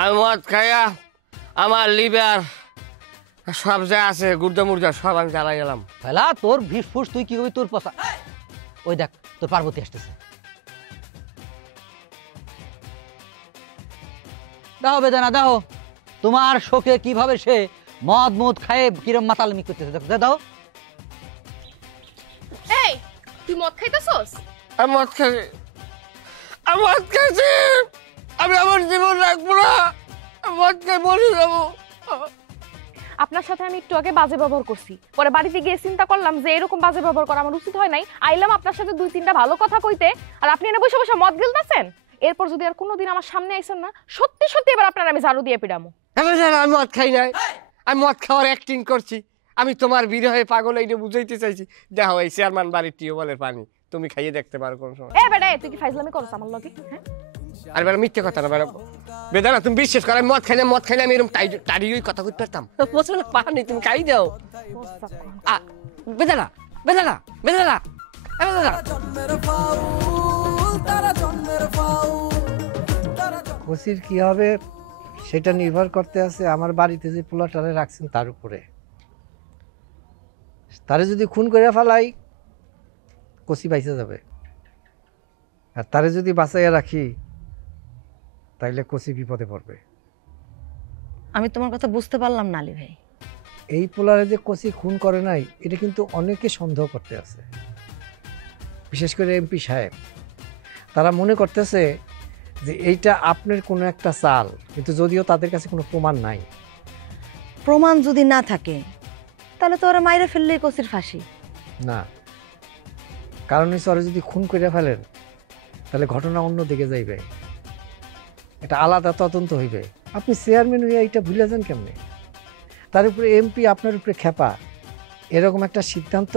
আমি মদ খাইয়া আমার লিভার সব যা আছে গুর্দা মুর্দা সব আমি জ্বালাই গেলাম। ফেলা তোর ভিস ফুস তুই কি করবি তোর পচা। ওই দেখ তোর পার্বতী আসতেছে। দাও বেদানা দাও, তোমার শোকে কিভাবে সে মদ মদ খায় কিরম মাতালামি করতেছে দাও। এই তুই মদ খাইতেছস? আমি মদ খাইছি, আমি মদ খাইছি, আমি আমার জীবন রাখবো না, মদ খাই মরে যাবো। আপনার সাথে আমি একটু আগে বাজে ব্যবহার করছি, পরে বাড়িতে গিয়ে চিন্তা করলাম যে এরকম বাজে ব্যবহার করা আমার উচিত হয় নাই। আইলাম আপনার সাথে 2-3টা ভালো কথা কইতে, আর আপনি এনে বসে বসে মদ গিলতেছেন। এরপর যদি আর কোনোদিন আমার সামনে আইছেন না, সত্যি সত্যি এবার আপনার আমি ঝাড়ু দিয়ে পিড়ামু। আমি মদ খাই নাই, আমি মদ খাওয়ার অ্যাক্টিং করছি। আমি তোমার বিরহে পাগল এইটা বুঝাইতে চাইছি। দেখো এই চেয়ারম্যান বাড়ির টিউবওয়েলের পানি তুমি খাইয়ে দেখতে পারো কোন সময়। এ বেটা তুই কি ফাইজলামি করছ আমার লগে? হ্যাঁ আর বেটা মিথ্যে কথা না বেটা। বেদানা তুমি বিশ্বাস করো আমি মদ খাইলে আমি এরকম টাড়ি কথা কইতে পারতাম? পছন্দ পানি তুমি খাই দাও। বেদানা বেদানা বেদানা কচির কি হবে সেটা নির্ভর করতে আছে আমার বাড়িতে যে পোলাটারে রাখছেন তার উপরে। তারে যদি খুন করে ফেলাই কচি বাইসে যাবে, আর তারে যদি বাঁচাইয়া রাখি তাইলে কচি বিপদে পড়বে। আমি তোমার কথা বুঝতে পারলাম না আলী ভাই। এই পোলারে যে কচি খুন করে নাই এটা কিন্তু অনেকে সন্দেহ করতে আছে, বিশেষ করে এমপি সাহেব। তারা মনে করতেছে যে এইটা আপনার কোনো একটা চাল, কিন্তু যদিও তাদের কাছে কোনো প্রমাণ নাই। প্রমাণ যদি না থাকে তাহলে তো ওরা মাইরে ফেললেই কচির ফাঁসি। না, কারণ হচ্ছে ওরা যদি খুন করে ফেলেন তাহলে ঘটনা অন্য দিকে যাইবে, এটা আলাদা তদন্ত হইবে। আপনি চেয়ারম্যান হয়ে এইটা ভুলে যান কেমনে? তার উপরে এমপি আপনার উপরে খেপা, এরকম একটা সিদ্ধান্ত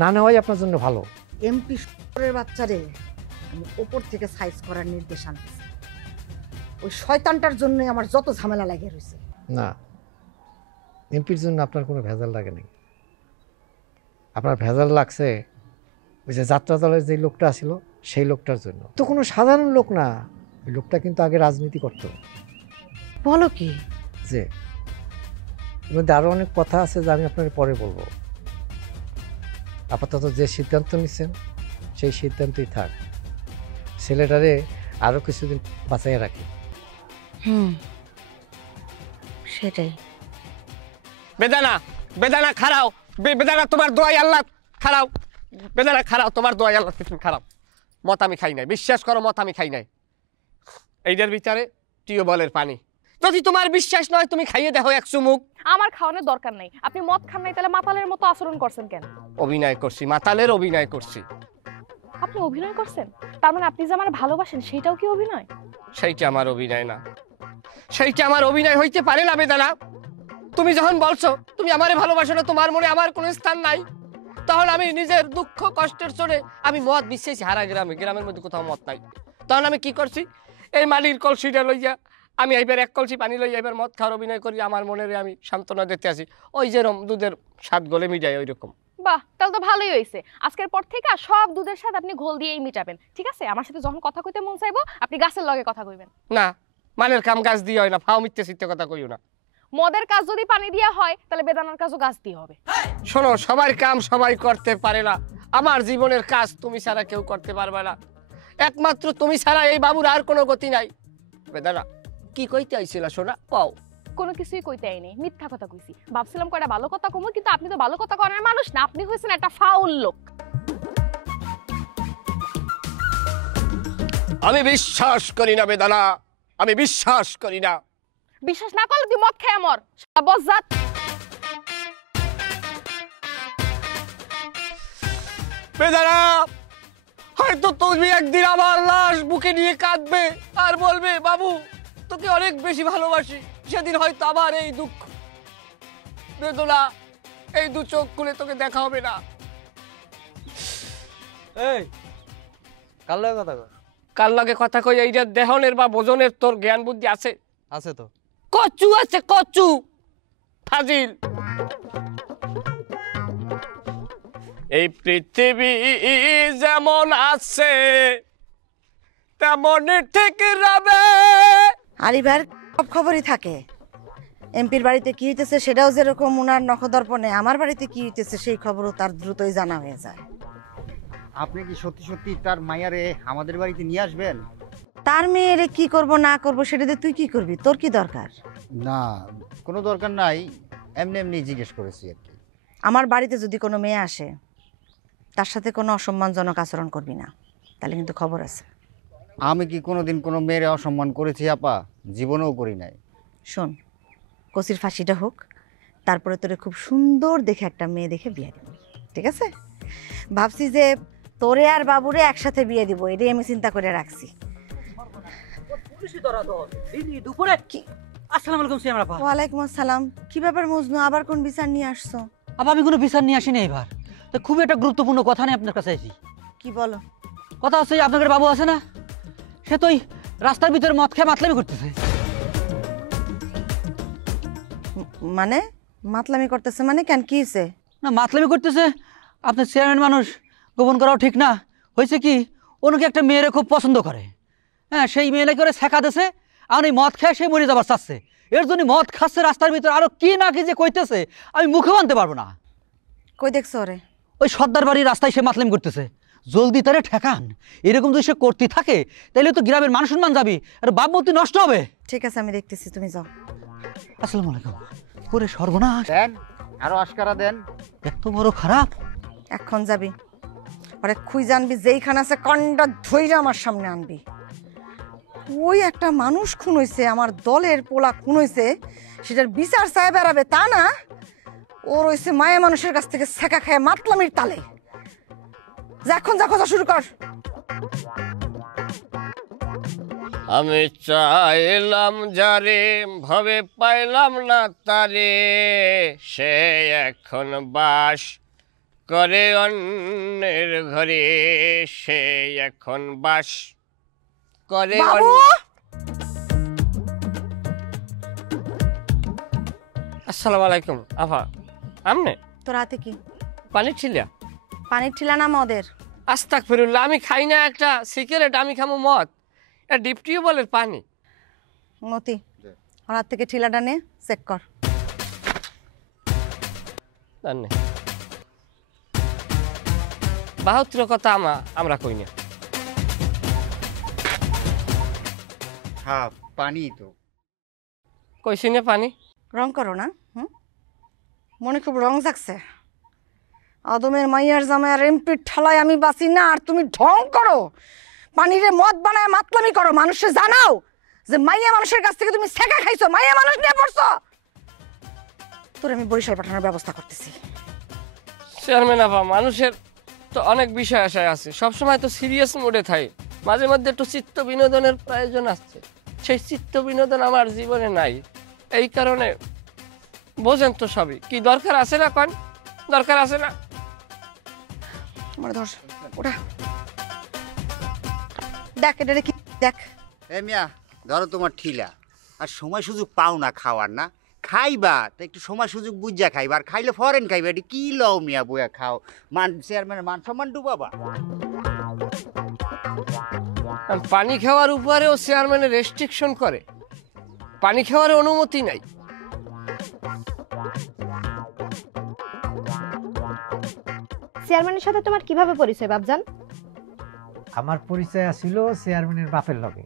না নেওয়াই আপনার জন্য ভালো। এমপি শহরের বাচ্চারে আমি ওপর থেকে সাইজ করার নির্দেশ আনতেছি। ওই শয়তানটার জন্যই আমার যত ঝামেলা লাগে রয়েছে। না, এমপির জন্য আপনার কোনো ভেজাল লাগে নাই। আপনার ভেজাল লাগছে ওই যে যাত্রা দলের যে লোকটা ছিল সেই লোকটার জন্য। তো কোনো সাধারণ লোক না, ওই লোকটা কিন্তু আগে রাজনীতি করতো। বলো কি? যে এর মধ্যে আরও অনেক কথা আছে যা আমি আপনাকে পরে বলবো। আপাতত যে সিদ্ধান্ত নিচ্ছেন সেই সিদ্ধান্তই থাক। ছেলেটারে আরও কিছুদিন বাঁচাইয়া রাখি। সেটাই। বেদানা বেদানা খারাও, বেদানা তোমার দোয়াই আল্লাহ খারাও, বেদানা খারাও তোমার দোয়াই আল্লাহ তুমি খারাও। মত আমি খাই নাই, বিশ্বাস করো মত আমি খাই নাই। এইটার বিচারে টিউবওয়েলের পানি। যদি তোমার বিশ্বাস নয় তুমি খাইয়ে দেখো এক চুমুক। আমার খাওয়ানোর দরকার নাই। আপনি মদ খান নাই তাহলে মাতালের মতো আচরণ করছেন কেন? অভিনয় করছি, মাতালের অভিনয় করছি। আপনি অভিনয় করছেন? তার মানে আপনি যে আমার ভালোবাসেন সেটাও কি অভিনয়? সেইটা আমার অভিনয় না, সেইটা আমার অভিনয় হইতে পারে না বেদানা। তুমি যখন বলছো তুমি আমারে ভালোবাসো না, তোমার মনে আমার কোনো স্থান নাই, তখন আমি নিজের দুঃখ কষ্টের চড়ে আমি মদ বিশ্বাসী হারা গ্রামের মধ্যে কোথাও মদ নাই। তখন আমি কি করছি, এই মালির কলসিটা লইয়া আমি এইবার এক কলসি পানি লইয়া এবার মদ খাওয়ার অভিনয় করি, আমার মনের আমি সান্ত্বনা দিতে আসি। ওই যেরকম দুধের স্বাদ গলে মিটাই ওই রকম। বাহ, তাহলে তো ভালোই হয়েছে। আজকের পর থেকে সব দুধের সাথে আপনি ঘোল দিয়েই মিটাবেন, ঠিক আছে? আমার সাথে যখন কথা কইতে মন চাইবো আপনি গাছের লগে কথা কইবেন। না, মানের কাম গাছ দিয়ে হয় না, ফাও মিথ্যে সিথ্যে কথা কইও না। মদের কাজ যদি পানি দিয়া হয় তাহলে বেদানার কাজও গাছ দিয়ে হবে। শোনো, সবার কাম সবাই করতে পারে না। আমার জীবনের কাজ তুমি ছাড়া কেউ করতে পারবে না, একমাত্র তুমি ছাড়া এই বাবুর আর কোনো গতি নাই। বেদানা কি কইতে আইছিলা সোনা পাও? কোনো কিছুই কইতে আইনি, মিথ্যা কথা কইছি। ভাবছিলাম কয়টা ভালো কথা কমু, কিন্তু আপনি তো ভালো কথা করার মানুষ না, আপনি হইছেন একটা ফাউল লোক। আমি বিশ্বাস করি না বেদানা, আমি বিশ্বাস করি না। বিশ্বাস না করলে তুই মদ খেয়ে মর, বজ্জাত। বেদানা হয়তো তুমি একদিন আমার লাশ বুকে নিয়ে কাঁদবে আর বলবে বাবু তোকে অনেক বেশি ভালোবাসি। সেদিন হয়তো আবার এই দুঃখ বেদনা, এই দু চোখ খুলে তোকে দেখা হবে না। এই কার লগে কথা কয়? কার লগে কথা কই? এইটা দেহনের বা বোজনের তোর জ্ঞান বুদ্ধি আছে? আছে তো। কচু আছে, কচু ফাজিল। এই পৃথিবী যেমন আছে তেমন ঠিক রবে। আলিভার সব খবরই থাকে। এমপির বাড়িতে কি হইতেছে সেটাও যেরকম উনার নখদর্পণে, আমার বাড়িতে কি হইতেছে সেই খবরও তার দ্রুতই জানা হয়ে যায়। আপনি কি সত্যি সত্যি তার মাইয়ারে আমাদের বাড়িতে নিয়ে আসবেন? তার মেয়েরে কি করব না করব সেটাতে তুই কি করবি? তোর কি দরকার? না, কোনো দরকার নাই, এমনি এমনি জিজ্ঞেস করেছি আর কি। আমার বাড়িতে যদি কোনো মেয়ে আসে তার সাথে কোনো অসম্মানজনক আচরণ করবি না, তাহলে কিন্তু খবর আছে। আমি কি কোনোদিন কোনো মেয়েরে অসম্মান করেছি আপা? জীবনেও করি নাই। শোন, কচির ফাঁসিটা হোক, তারপরে তোরে খুব সুন্দর দেখে একটা মেয়ে দেখে বিয়ে দিব, ঠিক আছে? ভাবছি যে তোরে আর বাবুরে একসাথে বিয়ে দিব, এটাই আমি চিন্তা করে রাখছি। দুপুরে কি? আসসালামু আলাইকুম সিয়াম আপা। ওয়ালাইকুম আসসালাম। কি ব্যাপার মজনু, আবার কোন বিচার নিয়ে আসছো? আপা আমি কোনো বিচার নিয়ে আসিনি এবার, তো খুবই একটা গুরুত্বপূর্ণ কথা নিয়ে আপনার কাছে আছি। কি বলো? কথা হচ্ছে যে আপনাদের বাবু আছে না, সে তো ওই রাস্তার ভিতরে মদ খেয়ে মাতলামি করতেছে। মানে মাতলামি করতেছে মানে? কেন, কি হয়েছে? না মাতলামি করতেছে, আপনার চেয়ারম্যান মানুষ, গোপন করাও ঠিক না। হয়েছে কি, ওনাকে একটা মেয়েরে খুব পছন্দ করে, হ্যাঁ সেই মেয়েটাকে করে শেখা দিয়েছে, আর এই মদ খেয়ে সে মরে যাবার চাচ্ছে। এর জন্য মদ খাচ্ছে রাস্তার ভিতরে, আরো কি না কি যে কইতেছে আমি মুখেও আনতে পারবো না। কই দেখছো ওরে? ওই সর্দার বাড়ির রাস্তায় সে মাতলামি করতেছে, জলদি তারে ঠেকান। এরকম যদি সে করতে থাকে তাহলে তো গ্রামের মান সম্মান যাবি, আর বাপমতি নষ্ট হবে। ঠিক আছে, আমি দেখতেছি, তুমি যাও। আসসালামু আলাইকুম। ওরে সর্বনাশ, দেন আরো আশকারা দেন। এত বড় খারাপ। এখন যাবি, ওরে খুঁই জানবি, যেইখানে আছে কন্ডা ধইরা আমার সামনে আনবি। ওই একটা মানুষ খুন হয়েছে, আমার দলের পোলা খুন হয়েছে, সেটার বিচার চায় বেড়াবে তা না, ওর হয়েছে মায়া মানুষের কাছ থেকে ছেঁকা খায় মাতলামির তালে। যা এখন যা, কথা শুরু কর। আমি চাইলাম যারে ভাবে পাইলাম না তারে, সে এখন বাস করে অন্যের ঘরে, সে এখন বাস করে বাবু! আসসালামু আলাইকুম আফা। আমনে তোর হাতে কি? পানি ছিলা? পানির ঠিলা না মদের? আস্তাগফিরুল্লাহ, আমি খাই না একটা সিগারেট, আমি খামো মদ। এটা ডিপ টিউবওয়েলের পানি। মতি, ওর হাত থেকে ঠিলাটা নে, চেক কর। জানে 72 কথা আমরা কই না। হ্যাঁ পানি তো। কইছি না পানি? রং করো না, মনে খুব রং জাগছে। আদমের মাইয়ার জামাই আর এমপির ঠালায় আমি বাঁচি না, আর তুমি ঢং করো, পানিরে মদ বানায় মাতলামি করো। মানুষে জানাও যে মাইয়া মানুষের কাছ থেকে তুমি ছেঁকা খাইছো, মাইয়া মানুষ নিয়ে পড়ছো। তোর আমি বরিশাল পাঠানোর ব্যবস্থা করতেছি। চেয়ারম্যান আফা, মানুষের তো অনেক বিষয় আশায় আছে, সবসময় তো সিরিয়াস মোডে থাকে, মাঝে মধ্যে একটু চিত্ত বিনোদনের প্রয়োজন আছে। সেই চিত্ত বিনোদন আমার জীবনে নাই, এই কারণে বোঝেন তো সবই। কি দরকার আছে না কন? দরকার আছে না? আমার ধর ওটা দেখ, এটা কি দেখ। এ মিয়া ধরো তোমার ঠিলা, আর সময় সুযোগ পাও না খাওয়ার, না খাইবা তা একটু সময় সুযোগ বুঝা খাইবা, আর খাইলে ফরেন খাইবা। এটি কি লও মিয়া বইয়া খাও, চেয়ারম্যানের মান সম্মান ডুবাবা। আর পানি খাওয়ার উপরেও চেয়ারম্যানের রেস্ট্রিকশন করে, পানি খাওয়ার অনুমতি নাই। চেয়ারম্যানের সাথে তোমার কিভাবে পরিচয় বাপজান? আমার পরিচয় ছিল চেয়ারম্যানের বাপের লগে,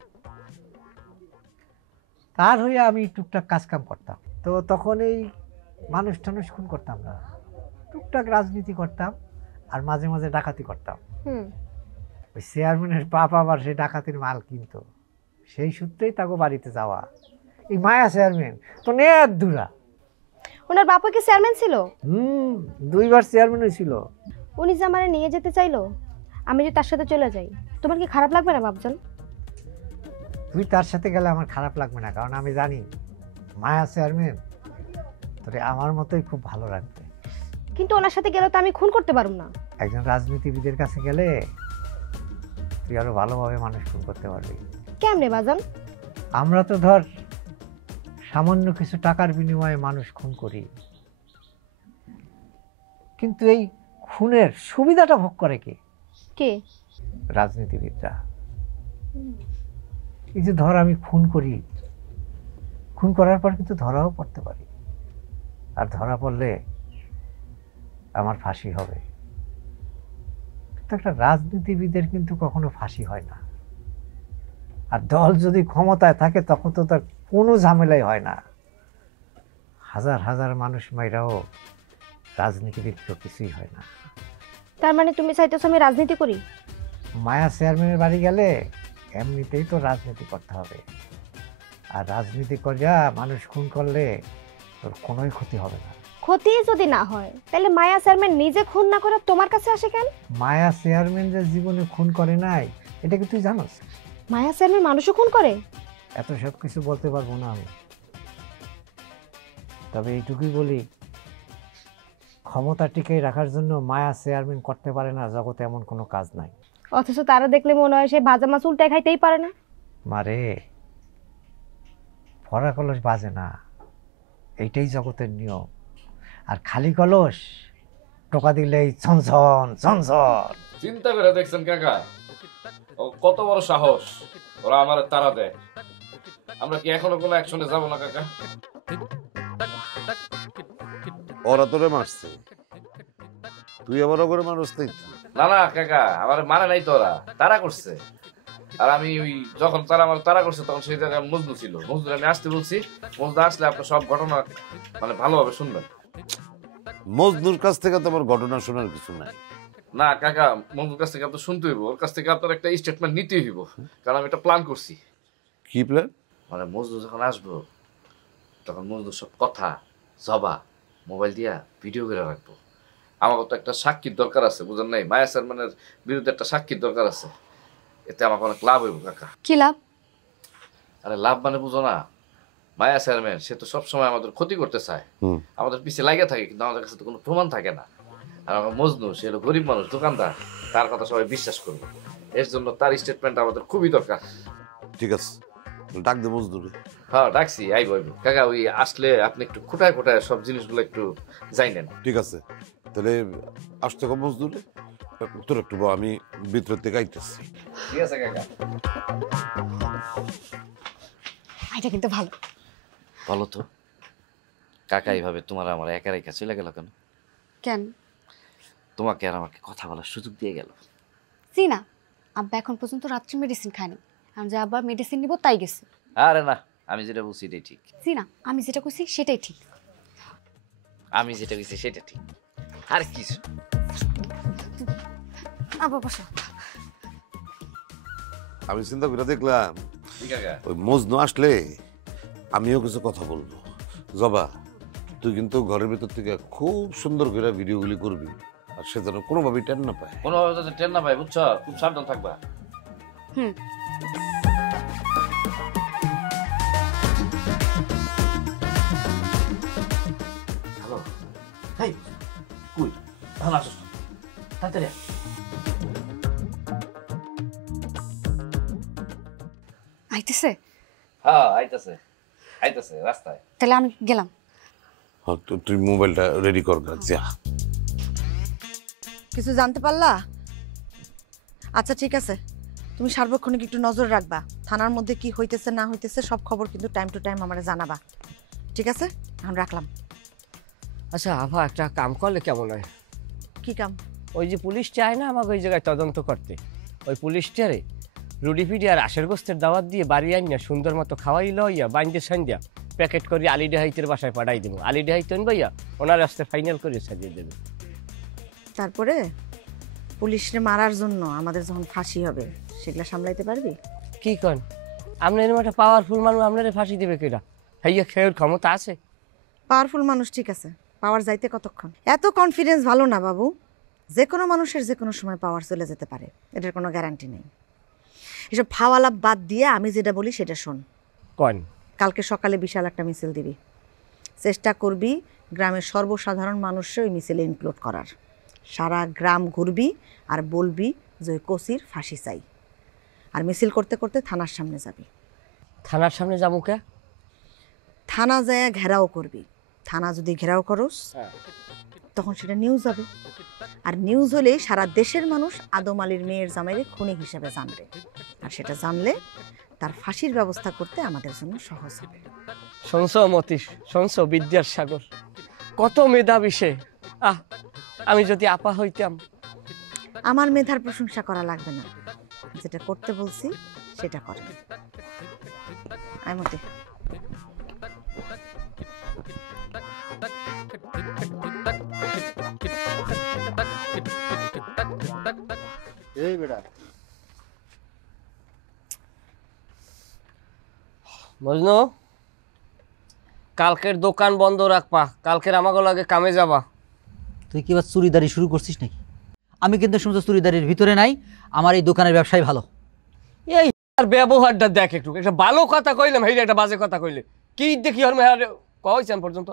তার হয়ে আমি টুকটাক কাজকাম করতাম। তো তখন এই মানুষ টানুষ খুন করতাম না, টুকটাক রাজনীতি করতাম, আর মাঝে মাঝে ডাকাতি করতাম। ওই চেয়ারম্যানের বাপ আবার সেই ডাকাতির মাল কিনতো, সেই সূত্রেই তাকে বাড়িতে যাওয়া। এই মায়া চেয়ারম্যান তো নেয়ার দূরা। ওনার বাবা কি চেয়ারম্যান ছিল? 2বার চেয়ারম্যান হয়েছিল। উনি যে আমারে নিয়ে যেতে চাইলো, আমি যদি তার সাথে চলে যাই, তোমার কি খারাপ লাগবে না বাপজান? তুই তার সাথে গেলে আমার খারাপ লাগবে না, কারণ আমি জানি মায়া চেয়ারম্যান তোরে আমার মতোই খুব ভালো রাখবে। কিন্তু ওনার সাথে গেলে তো আমি খুন করতে পারবো না। একজন রাজনীতিবিদের কাছে গেলে তুই আরো ভালোভাবে মানুষ খুন করতে পারবি। কেমনে বাজান? আমরা তো ধর সামান্য কিছু টাকার বিনিময়ে মানুষ খুন করি, কিন্তু এই খুনের সুবিধাটা ভোগ করে কে? কে? রাজনীতিবিদরা। এই যে ধর আমি খুন করি, খুন করার পর কিন্তু ধরাও পড়তে পারি, আর ধরা পড়লে আমার ফাঁসি হবে। তো একটা রাজনীতিবিদের কিন্তু কখনো ফাঁসি হয় না, আর দল যদি ক্ষমতায় থাকে তখন তো তার কোনো ঝামেলাই হয় না। হাজার হাজার মানুষ মাইরাও রাজনীতিবিদ তো কিছুই হয় না। তার মানে তুমি চাইতেছো আমি রাজনীতি করি? মায়া চেয়ারম্যানের বাড়ি গেলে এমনিতেই তো রাজনীতি করতে হবে, আর রাজনীতি করিয়া মানুষ খুন করলে তোর কোনোই ক্ষতি হবে না। ক্ষতি যদি না হয় তাহলে মায়া চেয়ারম্যান নিজে খুন না করে তোমার কাছে আসে কেন? মায়া চেয়ারম্যান যে জীবনে খুন করে নাই এটা কি তুই জানোস? মায়া চেয়ারম্যান মানুষও খুন করে? এত সব কিছু বলতে পারবো না আমি, তবে এইটুকুই বলি, ক্ষমতা টিকে রাখার জন্য মায়া চেয়ারম্যান করতে পারে না জগতে এমন কোনো কাজ নাই। অথচ তারা দেখলে মনে হয় সে ভাজা মাছ উল্টে খাইতেই পারে না। মারে, ভরা কলস বাজে না, এইটাই জগতের নিয়ম। আর খালি কলস টোকা দিলেই ছনছন ছনছন। চিন্তা করে দেখছেন কাকা, ও কত বড় সাহস, ওরা আমার তারা দেয়। আমরা কি এখনো কোনো অ্যাকশনে যাব না কাকা? ওরা তোরে মারছে, তুই আবার ওরে মানুষ নেই। না না কাকা, আমার মানে নাই তো, ওরা তারা করছে। আর আমি ওই যখন তারা আমার তারা করছে তখন সেই জায়গায় মজনু ছিল, মজনু আমি আসতে বলছি, মজনু আসলে আপনার সব ঘটনা মানে ভালোভাবে শুনবেন। মজনুর কাছ থেকে তো আমার ঘটনা শোনার কিছু নাই। না কাকা, মজনুর কাছ থেকে আপনার শুনতে হইব, ওর কাছ থেকে আপনার একটা স্টেটমেন্ট নিতেই হইব, কারণ আমি একটা প্ল্যান করছি। কি প্ল্যান? মানে মজনু যখন আসবো তখন মজনুর সব কথা জবা মোবাইল দিয়া ভিডিও করে রাখবো। আমার তো একটা সাক্ষীর দরকার আছে, বুঝেন নাই? মায়া চেয়ারম্যানের বিরুদ্ধে একটা সাক্ষীর দরকার আছে, এতে আমাকে অনেক লাভ হইব কাকা। কি লাভ? আরে লাভ মানে বুঝো না, মায়া চেয়ারম্যান সে তো সবসময় আমাদের ক্ষতি করতে চায়, আমাদের পিছিয়ে লাগিয়ে থাকে, কিন্তু আমাদের কাছে তো কোনো প্রমাণ থাকে না। আর আমার মজনু সে হলো গরিব মানুষ, দোকানদার, তার কথা সবাই বিশ্বাস করবে। এর জন্য তার স্টেটমেন্ট আমাদের খুবই দরকার। ঠিক আছে, ডাক দে মজদুরে। হ্যাঁ ডাকছি, আইব আইব কাকা। ওই আসলে আপনি একটু খুঁটায় খুঁটায় সব জিনিসগুলো একটু জানেন। ঠিক আছে, তাহলে আসতে কম মজদুরে, তোর একটু আমি ভিতরের থেকে আইতেছি। ঠিক আছে কাকা। এটা কিন্তু ভালো। বলো তো কাকা, এইভাবে তোমার আমার একা রেখা চলে গেল কেন? কেন? তোমাকে আর আমাকে কথা বলার সুযোগ দিয়ে গেল। জি না, আব্বা এখন পর্যন্ত রাত্রে মেডিসিন খায়নি, আমি যে আব্বা মেডিসিন নিব তাই গেছে। আরে না, আমি যেটা বলছি এটাই ঠিক। জি না, আমি যেটা কইছি সেটাই ঠিক। আমি যেটা কইছি সেটা ঠিক, আর কিছু। আব্বা বসো। আমি চিন্তা করে দেখলাম ঠিক আছে, ওই মজনু আসলে আমিও কিছু কথা বলবো। জবা, তুই কিন্তু ঘরের ভিতর থেকে খুব সুন্দর করে ভিডিওগুলি করবি, আর সে যেন কোনোভাবেই টেন না পায়। কোনোভাবে যাতে টেন না পাই, বুঝছো? খুব সাবধান থাকবা। হুম। হ্যালো, হেই কই ভালো আছো? তাড়াতাড়ি আইতেছে? হ্যাঁ আইতাছে, আইতাছে রাস্তায়। তাহলে আমি গেলাম। হ্যাঁ, তুই মোবাইলটা রেডি কর, যা। কিছু জানতে পারলা? আচ্ছা ঠিক আছে, তুমি সার্বক্ষণিক একটু নজর রাখবা, থানার মধ্যে কি হইতেছে না হইতেছে সব খবর কিন্তু টাইম টু টাইম আমারে জানাবা, ঠিক আছে? এখন রাখলাম। আচ্ছা আভা, একটা কাম করলে কেমন হয়? কি কাম? ওই যে পুলিশ চায় না আমাকে ওই জায়গায় তদন্ত করতে, ওই পুলিশটারে রুডিপিডি আর আশের গোস্তের দাওয়াত দিয়ে বাড়ি আনিয়া সুন্দর মতো খাওয়াই লইয়া বাইন্দে সান্দিয়া প্যাকেট করে আলী ডাহাইতের বাসায় পাঠাই দেবো। আলী ডাহাইতে ভাইয়া ওনার রাস্তে ফাইনাল করে সাজিয়ে দেবে। তারপরে পুলিশরে মারার জন্য আমাদের যখন ফাঁসি হবে সেগুলা সামলাইতে পারবি? কি কন, আপনার এরকম একটা পাওয়ারফুল মানুষ আপনারে ফাঁসি দেবে কেটা? হাইয়া খেয়ের ক্ষমতা আছে? পাওয়ারফুল মানুষ ঠিক আছে, পাওয়ার যাইতে কতক্ষণ? এত কনফিডেন্স ভালো না বাবু, যে কোনো মানুষের যে কোনো সময় পাওয়ার চলে যেতে পারে, এটার কোনো গ্যারান্টি নেই। এসব ফাওয়ালাপ বাদ দিয়ে আমি যেটা বলি সেটা শোন। কন? কালকে সকালে বিশাল একটা মিছিল দিবি, চেষ্টা করবি গ্রামের সর্বসাধারণ মানুষকে ওই মিছিলে ইনক্লুড করার। সারা গ্রাম ঘুরবি আর বলবি যে ওই কোসির ফাঁসি চাই, আর মিছিল করতে করতে থানার সামনে যাবি। থানার সামনে যাবো কে? থানা যায় ঘেরাও করবি, থানা যদি ঘেরাও করস তখন সেটা নিউজ হবে, আর নিউজ হলেই সারা দেশের মানুষ আদম আলীর মেয়ের জামাইরে খুনি হিসেবে জানবে, আর সেটা জানলে তার ফাঁসির ব্যবস্থা করতে আমাদের জন্য সহজ হবে। শুনছো মতি, শুনছো বিদ্যার সাগর, কত মেধাবী সে। আমি যদি আপা হইতাম। আমার মেধার প্রশংসা করা লাগবে না, যেটা করতে বলছি সেটা করেন। আয় মতি। এই বেটা মজনু, কালকের দোকান বন্ধ রাখবা, কালকের আমাকে লাগে কামে যাবা। তুই কি এবার চুরিদারি শুরু করছিস নাকি? আমি কিন্তু সমস্ত চুরিদারির ভিতরে নাই, আমার এই দোকানের ব্যবসায় ভালো। এই আর ব্যবহারটা দেখ একটু, একটা ভালো কথা কইলাম হেই একটা বাজে কথা কইলে কি দেখি আর মেহার কইছেন পর্যন্ত।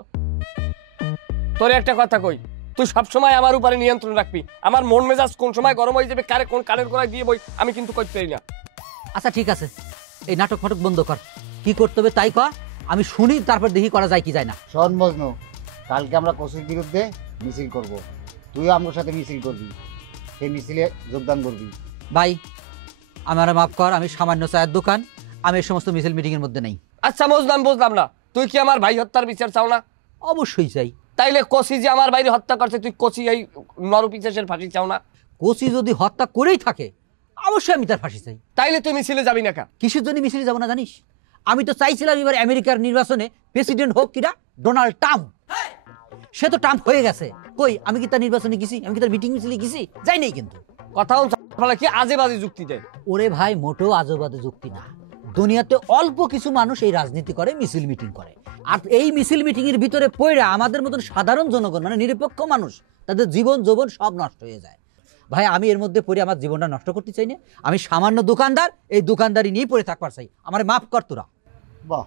তোর একটা কথা কই, তুই সব সময় আমার উপরে নিয়ন্ত্রণ রাখবি। আমার মন মেজাজ কোন সময় গরম হয়ে যাবে, কারে কোন কানের গোড়ায় দিয়ে বই আমি কিন্তু কইতে পারি না। আচ্ছা ঠিক আছে, এই নাটক ফাটক বন্ধ কর, কি করতে হবে তাই কর, আমি শুনি, তারপর দেখি করা যায় কি যায় না। শোন মজনু, কালকে আমরা কসুর বিরুদ্ধে মিছিল করব, তুইও আমার সাথে মিছিল করবি, সেই মিছিলে যোগদান করবি। ভাই আমার মাফ কর, আমি সামান্য চায়ের দোকান, আমি এই সমস্ত মিছিল মিটিং এর মধ্যে নেই। আচ্ছা বুঝলাম বুঝলাম না, তুই কি আমার ভাই হত্যার বিচার চাও না? অবশ্যই চাই। তাইলে কসি যে আমার বাইরে হত্যা করছে, তুই কসি এই নরপিচাসের ফাঁসি চাও না? কোচি যদি হত্যা করেই থাকে অবশ্যই আমি তার ফাঁসি চাই। তাইলে তুই মিছিলে যাবি না কা? কিসের জন্য মিছিলে যাবো না জানিস? আমি তো চাইছিলাম এবার আমেরিকার নির্বাচনে প্রেসিডেন্ট হোক কিনা ডোনাল্ড ট্রাম্প। সে তো ট্রাম্প হয়ে গেছে, কই আমি কি তার নির্বাচনে গেছি? আমি কি তার মিটিং মিছিলে গেছি? যাই নাই কিন্তু। কথাও কি আজে বাজে যুক্তি দেয়? ওরে ভাই মোটেও আজেবাজে যুক্তি না, দুনিয়াতে অল্প কিছু মানুষ এই রাজনীতি করে, মিছিল মিটিং করে, আর এই মিছিল মিটিং এর ভিতরে পড়া আমাদের মতন সাধারণ জনগণ মানে নিরপেক্ষ মানুষ তাদের জীবন যৌবন সব নষ্ট হয়ে যায়। ভাই আমি এর মধ্যে পড়ে আমার জীবনটা নষ্ট করতে চাই না, আমি সামান্য দোকানদার, এই দোকানদারি নিয়ে পড়ে থাকবার চাই, আমার মাফ কর তোরা। বাহ,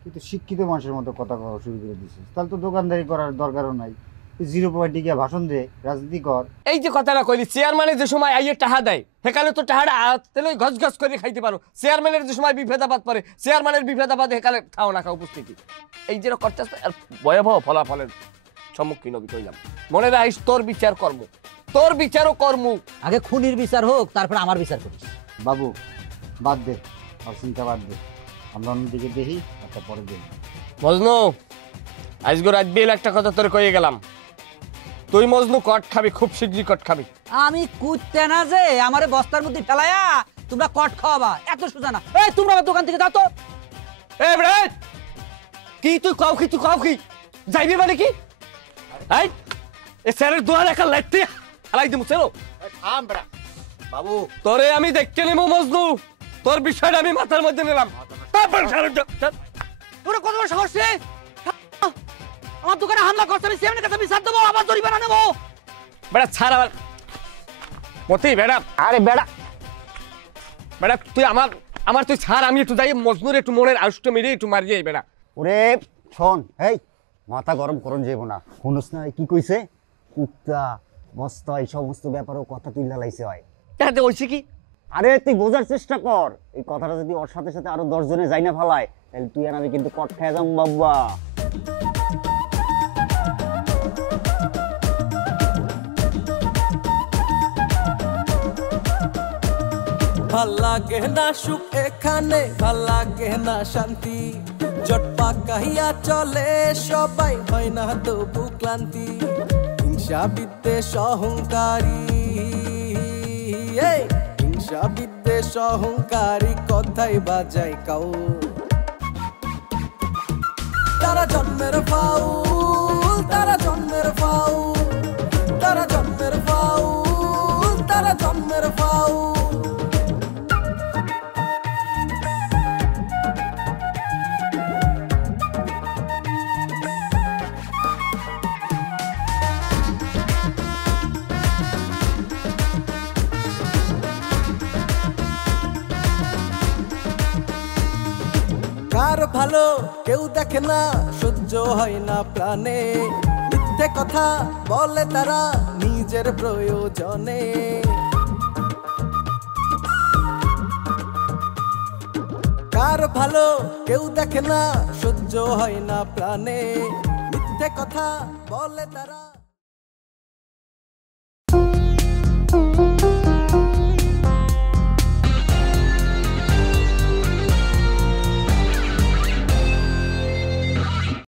তুই তো শিক্ষিত মানুষের মতো কথা কওয়া শুরু করে দিছিস, তাহলে তো দোকানদারি করার দরকারও নাই, তুই 0 পয়েন্টে গিয়ে ভাষণ দে, রাজনীতি কর। এই যে কথাটা কইলি, চেয়ারম্যানের যে সময় আইয়ে টাহা দেয় সেখানে তো টাহাটা তেলে ঘস ঘস করে খাইতে পারো। চেয়ারম্যানের যে সময় বিভেদাবাদ পড়ে, চেয়ারম্যানের বিভেদাবাদ এখানে খাও না খাও উপস্থিতি, এই যে করতে ভয়াবহ ফলাফলের সম্মুখীন হবি কইলাম। মনে রাখিস তোর বিচার কর্ম, তোর বিচারও কর্ম। আগে খুনির বিচার হোক, তারপর আমার বিচার করিস। বাবু বাদ দে, আর চিন্তা বাদ দে, আমরা অন্যদিকে দেখি, একটা পরে দেখি। মজনু, আজকে রাত বিয়েল একটা কথা তোর কয়ে গেলাম, তুই মজনু কট খাবি, খুব শীঘ্রই কট খাবি। আমি কুত্তে না যে আমারে বস্তার মধ্যে ফেলায়া তোমরা কট খাওয়াবা, এত সোজা না। এই তোমরা আমার দোকান থেকে যাও তো। এই ব্রেড কি তুই কাউ কি, তুই কাউ কি যাইবি মানে কি? এই এ স্যারের দোয়ার একটা লাইতে হালাই দিমু চলো। থাম বেটা বাবু, তোরে আমি দেখতে নেবো মজনু, তোর বিষয়টা আমি মাথার মধ্যে নিলাম। তারপর তোরা কত বড় সাহস রে, আমার দোকানে হামলা করছে, আমি সেমনে কাছে বিচার দেবো, আবার জরিমানা নেবো। বেড়া ছাড় আবার মতি বেড়া। আরে বেড়া বেড়া তুই আমার তুই ছাড়, আমি একটু যাই মজনুর একটু মনের আউষ্ট মেরে একটু মারিয়ে বেড়া। ওরে শোন, এই মাথা গরম করন যাইব না, শুনুস না কি কইছে, কুত্তা বস্তা এই সমস্ত ব্যাপারেও কথা তুই লাইছে হয়। তাতে হইছে কি? আরে তুই বোঝার চেষ্টা কর, এই কথাটা যদি ওর সাথে সাথে আরো 10 জনে যাই না ফালায়, তাহলে তুই আর আমি কিন্তু কট খাই যাম বাবা। ভাল লাগে না সুখ এখানে, ভাল লাগে না শান্তি, জট পাকাইয়া চলে সবাই, হয় না তবু ক্লান্তি, হিংসা বিদ্বেষ অহংকারী, হিংসা বিদ্বেষ অহংকারী কথাই বাজাই কাউ, তারা জন্মের ফাউল, তারা জন্মের ফাউল, তারা জন্মের ফাউল, তারা জন্মের ফাউল। কার ভালো কেউ দেখে না, সহ্য হয় না প্রাণে, মিথ্যে কথা বলে তারা নিজের প্রয়োজনে, কার ভালো কেউ দেখে না, সহ্য হয় না প্রাণে, মিথ্যে কথা বলে তারা।